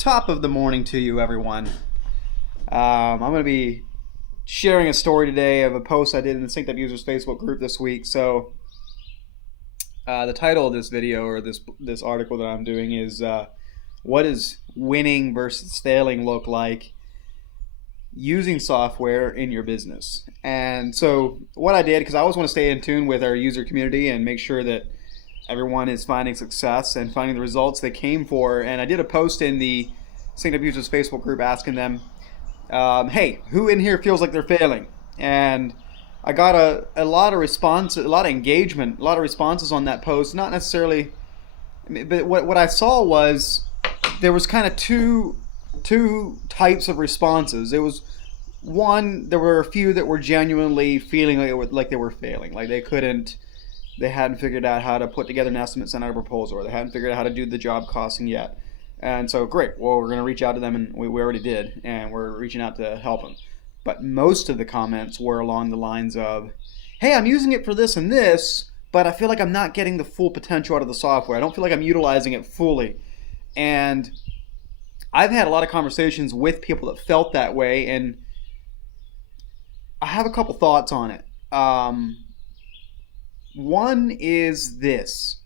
Top of the morning to you, everyone. I'm going to be sharing a story today of a post I did in the SynkedUP users Facebook group this week. So, the title of this video or this article that I'm doing is "What does winning versus failing look like using software in your business?" And so, what I did, because I always want to stay in tune with our user community and make sure that everyone is finding success and finding the results they came for. And I did a post in the SynkedUP users Facebook group asking them, hey, who in here feels like they're failing? And I got a lot of response, a lot of engagement, a lot of responses on that post. Not necessarily, but what I saw was there was kind of two types of responses. It was one, there were a few that were genuinely feeling like they were failing, like they hadn't figured out how to put together an estimate, send out a proposal, or they hadn't figured out how to do the job costing yet. And so, great, well, we're going to reach out to them, and we already did, and we're reaching out to help them. But most of the comments were along the lines of, hey, I'm using it for this and this, but I feel like I'm not getting the full potential out of the software. I don't feel like I'm utilizing it fully. And I've had a lot of conversations with people that felt that way, and I have a couple thoughts on it. One is this.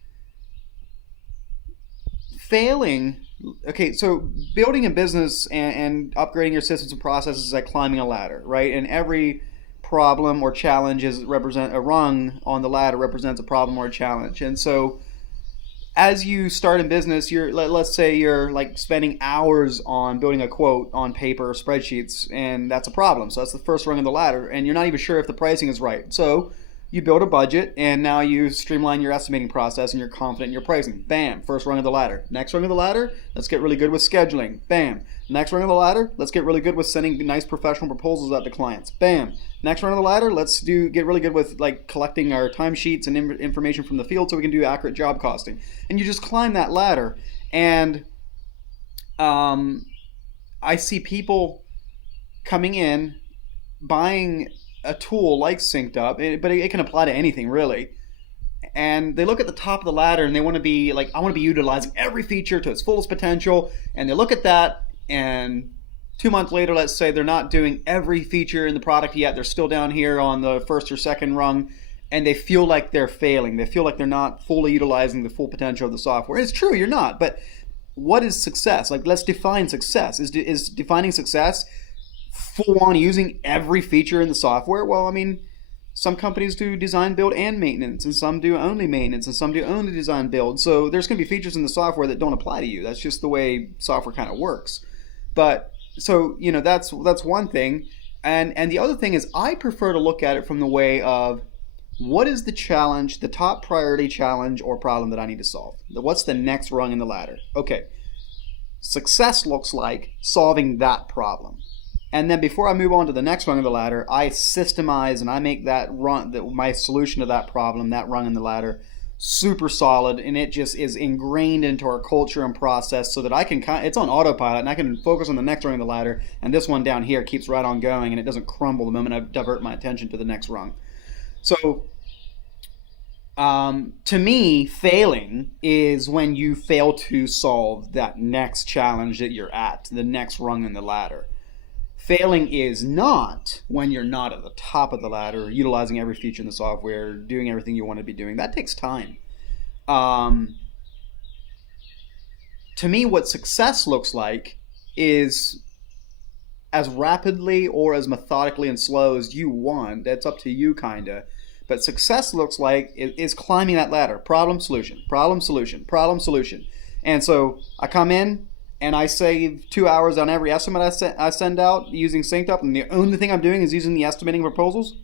Failing, okay, so building a business and upgrading your systems and processes is like climbing a ladder, right? And every problem or challenge represent a rung on the ladder represents a problem or a challenge. And so as you start in business, let's say you're like spending hours on building a quote on paper or spreadsheets, and that's a problem. So that's the first rung of the ladder, and you're not even sure if the pricing is right. So you build a budget, and now you streamline your estimating process, and you're confident in your pricing. Bam, first rung of the ladder. Next rung of the ladder, let's get really good with scheduling. Bam. Next rung of the ladder, let's get really good with sending nice professional proposals out to clients. Bam. Next rung of the ladder, let's get really good with like collecting our timesheets and information from the field so we can do accurate job costing. And you just climb that ladder, and I see people coming in, buying a tool like SynkedUP, but it can apply to anything really. And they look at the top of the ladder and they want to be like, I want to be utilizing every feature to its fullest potential. And they look at that, and 2 months later, let's say they're not doing every feature in the product yet. They're still down here on the first or second rung, and they feel like they're failing. They feel like they're not fully utilizing the full potential of the software. It's true, you're not. But what is success? Like, let's define success. Is defining success full on using every feature in the software? Well, I mean, some companies do design, build, and maintenance, and some do only maintenance, and some do only design, build. So there's going to be features in the software that don't apply to you. That's just the way software kind of works. But so, that's one thing. And the other thing is, I prefer to look at it from the way of, what is the challenge, the top priority challenge or problem that I need to solve? What's the next rung in the ladder? Okay, success looks like solving that problem. And then before I move on to the next rung of the ladder, I systemize and I make that my solution to that problem, that rung in the ladder, super solid, and it just is ingrained into our culture and process so that it's on autopilot, and I can focus on the next rung of the ladder, and this one down here keeps right on going, and it doesn't crumble the moment I divert my attention to the next rung. So to me, failing is when you fail to solve that next challenge that you're at, the next rung in the ladder. Failing is not when you're not at the top of the ladder, utilizing every feature in the software, doing everything you want to be doing. That takes time. To me, what success looks like is as rapidly or as methodically and slow as you want. That's up to you, kind of. But success looks like is climbing that ladder. Problem, solution, problem, solution, problem, solution. And so I come in, and I save 2 hours on every estimate I send out using SynkedUP, and the only thing I'm doing is using the estimating proposals.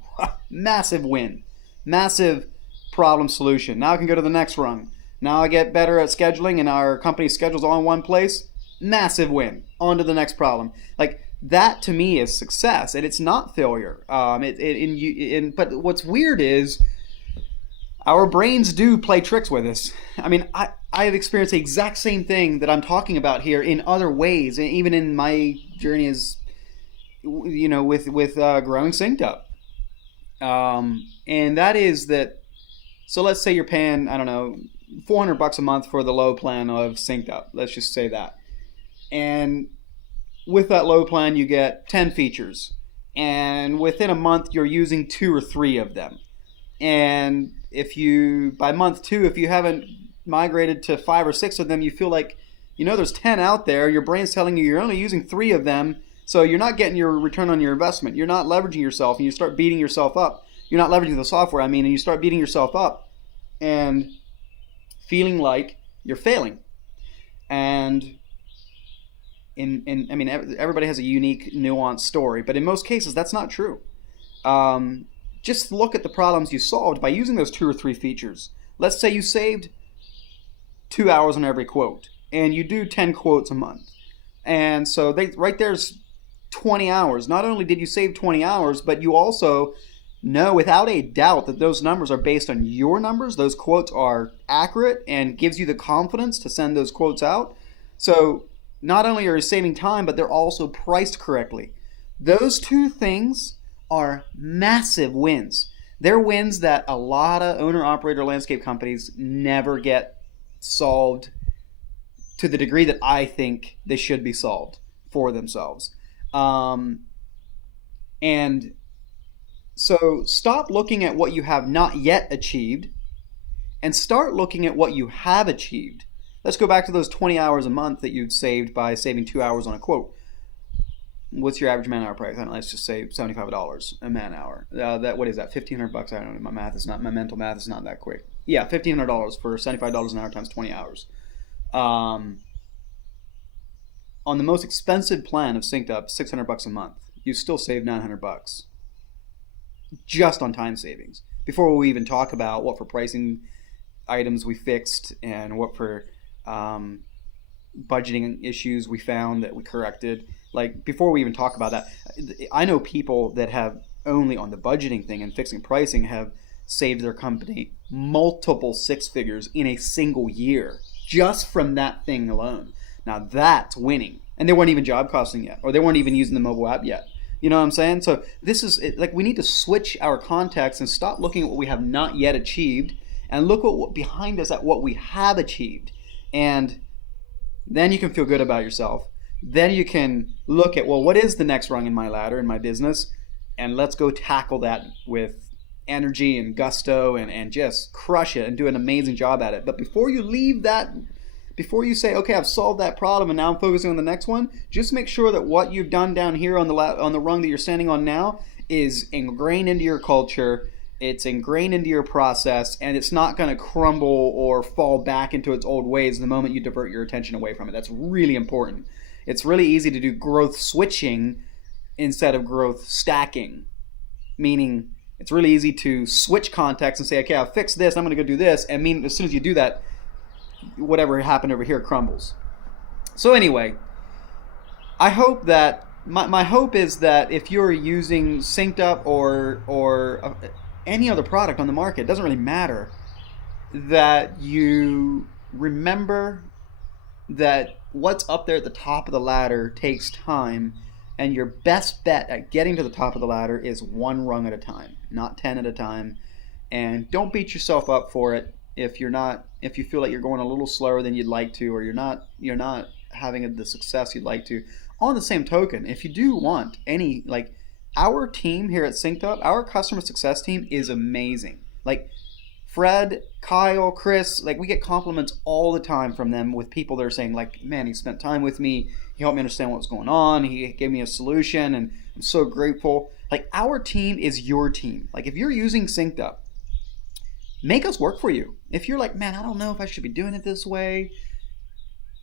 Massive win. Massive problem solution. Now I can go to the next rung. Now I get better at scheduling, and our company schedules all in one place. Massive win. On to the next problem. Like, that to me is success, and it's not failure. But what's weird is our brains do play tricks with us. I mean, I've experienced the exact same thing that I'm talking about here in other ways, and even in my journey as, with growing SynkedUP. And that is that, so let's say you're paying, I don't know, $400 a month for the low plan of SynkedUP. Let's just say that. And with that low plan, you get 10 features. And within a month, you're using 2 or 3 of them. And if you, by month 2, if you haven't migrated to 5 or 6 of them, you feel like, there's 10 out there. Your brain's telling you you're only using 3 of them. So you're not getting your return on your investment. You're not leveraging yourself, and you start beating yourself up. You're not leveraging the software, and you start beating yourself up and feeling like you're failing. And everybody has a unique, nuanced story, but in most cases, that's not true. Just look at the problems you solved by using those 2 or 3 features. Let's say you saved 2 hours on every quote, and you do 10 quotes a month. And so right there's 20 hours. Not only did you save 20 hours, but you also know without a doubt that those numbers are based on your numbers. Those quotes are accurate and gives you the confidence to send those quotes out. So not only are you saving time, but they're also priced correctly. Those 2 things are massive wins. They're wins that a lot of owner-operator landscape companies never get solved to the degree that I think they should be solved for themselves. And so stop looking at what you have not yet achieved and start looking at what you have achieved. Let's go back to those 20 hours a month that you've saved by saving 2 hours on a quote. What's your average man-hour price? Let's just say $75 a man-hour. What is that? $1,500? I don't know. My mental math is not that quick. Yeah, $1,500 for $75 an hour times 20 hours. On the most expensive plan of SynkedUP, $600 a month, you still save $900 just on time savings. Before we even talk about what for pricing items we fixed and what for budgeting issues we found that we corrected. Like before we even talk about that, I know people that have only on the budgeting thing and fixing pricing have saved their company multiple 6 figures in a single year just from that thing alone. Now that's winning. And they weren't even job costing yet, or they weren't even using the mobile app yet. You know what I'm saying? So this is like we need to switch our context and stop looking at what we have not yet achieved and look what behind us at what we have achieved. And then you can feel good about yourself. Then you can look at, well, what is the next rung in my ladder in my business? And let's go tackle that with energy and gusto and just crush it and do an amazing job at it. But before you leave that, before you say, okay, I've solved that problem and now I'm focusing on the next one, just make sure that what you've done down here on the rung that you're standing on now is ingrained into your culture. It's ingrained into your process, and it's not going to crumble or fall back into its old ways the moment you divert your attention away from it. That's really important. It's really easy to do growth switching instead of growth stacking, meaning it's really easy to switch context and say, okay, I've fixed this, I'm going to go do this, and as soon as you do that, whatever happened over here crumbles. So anyway, I hope that, my hope is that if you're using SynkedUP or any other product on the market, it doesn't really matter, that you remember that what's up there at the top of the ladder takes time, and your best bet at getting to the top of the ladder is 1 rung at a time, not 10 at a time. And don't beat yourself up for it if you feel like you're going a little slower than you'd like to, or you're not having the success you'd like to. On the same token, if you do want any, like, our team here at SynkedUP, our customer success team is amazing. Like Fred, Kyle, Chris, like we get compliments all the time from them with people that are saying like, man, he spent time with me. He helped me understand what was going on. He gave me a solution and I'm so grateful. Like our team is your team. Like if you're using SynkedUP, make us work for you. If you're like, man, I don't know if I should be doing it this way,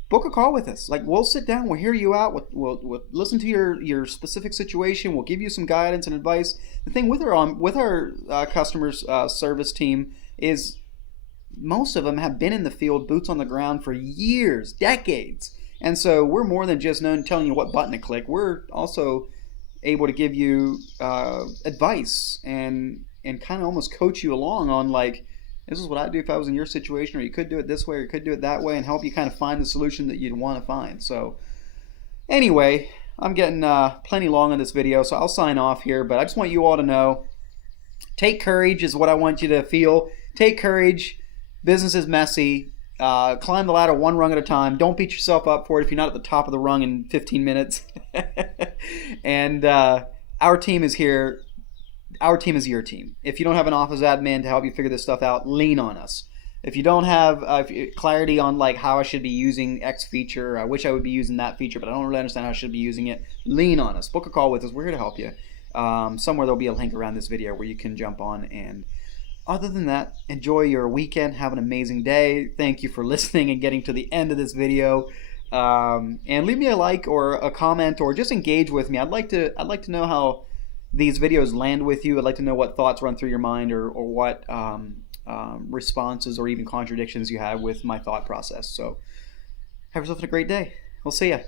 book a call with us. Like we'll sit down, we'll hear you out, we'll listen to your specific situation, we'll give you some guidance and advice. The thing with our customers service team is most of them have been in the field, boots on the ground for years, decades. And so we're more than just telling you what button to click. We're also able to give you advice and kind of almost coach you along on like, this is what I'd do if I was in your situation, or you could do it this way, or you could do it that way, and help you kind of find the solution that you'd want to find. So anyway, I'm getting plenty long on this video, so I'll sign off here, but I just want you all to know, take courage is what I want you to feel. Take courage. Business is messy. Climb the ladder one rung at a time. Don't beat yourself up for it if you're not at the top of the rung in 15 minutes. And our team is here. Our team is your team. If you don't have an office admin to help you figure this stuff out, lean on us. If you don't have clarity on like how I should be using X feature, I wish I would be using that feature, but I don't really understand how I should be using it, lean on us. Book a call with us. We're here to help you. Somewhere there'll be a link around this video where you can jump on. And other than that, enjoy your weekend. Have an amazing day. Thank you for listening and getting to the end of this video. And leave me a like or a comment or just engage with me. I'd like to know how these videos land with you. I'd like to know what thoughts run through your mind or what responses or even contradictions you have with my thought process. So have yourself a great day. We'll see ya.